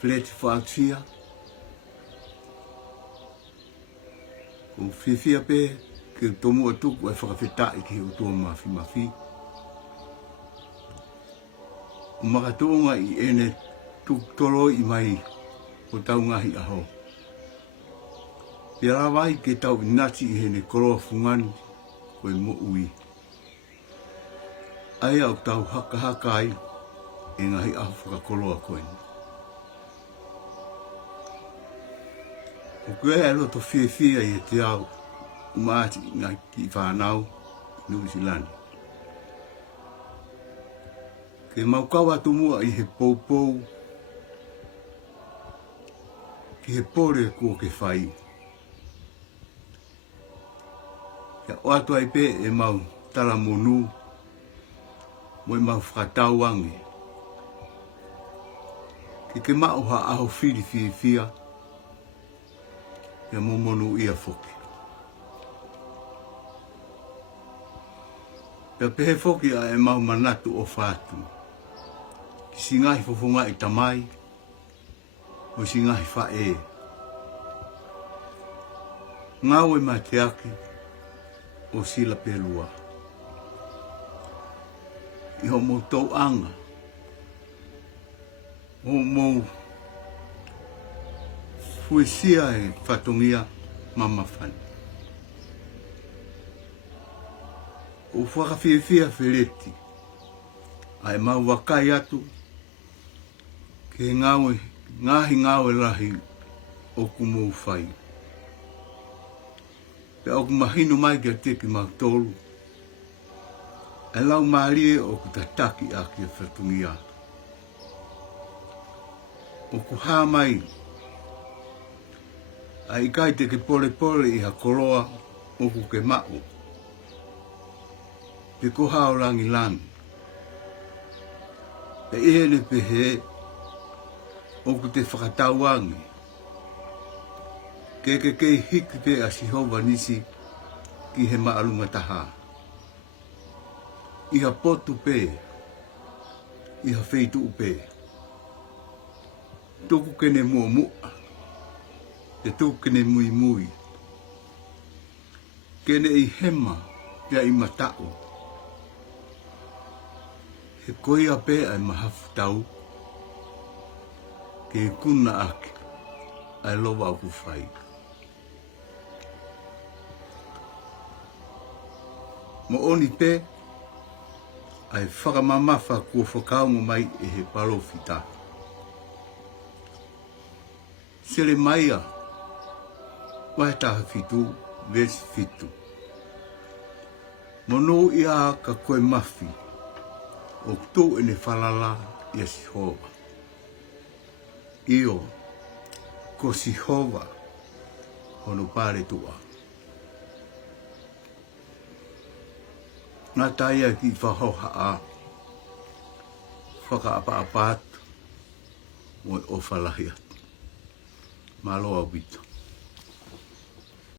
flet whaatia. O whiwhia pe, ke tomu atuku e whakawhetai ki o tua mafi. O makatoonga I ene tuk tolo I mai o tau ngahi aho. Pia rawai ke tau inati I hene koroa fungani koe mo ui. Ai au tau haka ai e ngahi aho whakakoloa koe. O koe e roto whiwhia I te au umaati ngai ki whanau New Zealand. Ke maukawa tumua I he poupou ki he pore kua ke whai. Kia o atu ai pe e mau tala monu mo I mau whakatau ange. Ke mau ha aho whiwhia ia mo monu ia whoki. Pea pehe whoki a e mau manatu o whātu. Ki singahi fofonga I tamai, o singahi whae. Ngau e mai te aki, o sila pelua. I ho mo tau anga, o mo fuesia e whatongia mamawhani. O whakawhiwhia whereti, ai mau wakai atu, ke ngahi ngawe rahi o kumou whai. Pe o kumahinu mai kia teki mau tolu, e lau maarie o kutataki a kia whatungia. O kuha mai, ai kai te ke pole I ha koroa o ku ke mao. Te koha o langi. Pe ene pehe o ku te whakatauangi. Ke hiki pe a Sihova nisi ki he maalunga taha. Iha potu pe, iha feitu pe. Tuku kene mua, te tuku kene mui. Kene I hema pia I matao. He koia pe ai mahafu tau. Ke kuna aki ai lowa au whai. Mo oni pe ai whakamamafa kua whakaunga mai e he palofita. Sele maia, wae taha fitu, vesi fitu. Mono ia ka koe mafi, o tō ene whalala ia Sihova. Io, ko Sihova, hono pare tua. Ngā taia ki whahoha a, whakaapa-apatu, mo o whalahi atu. Maloa wito.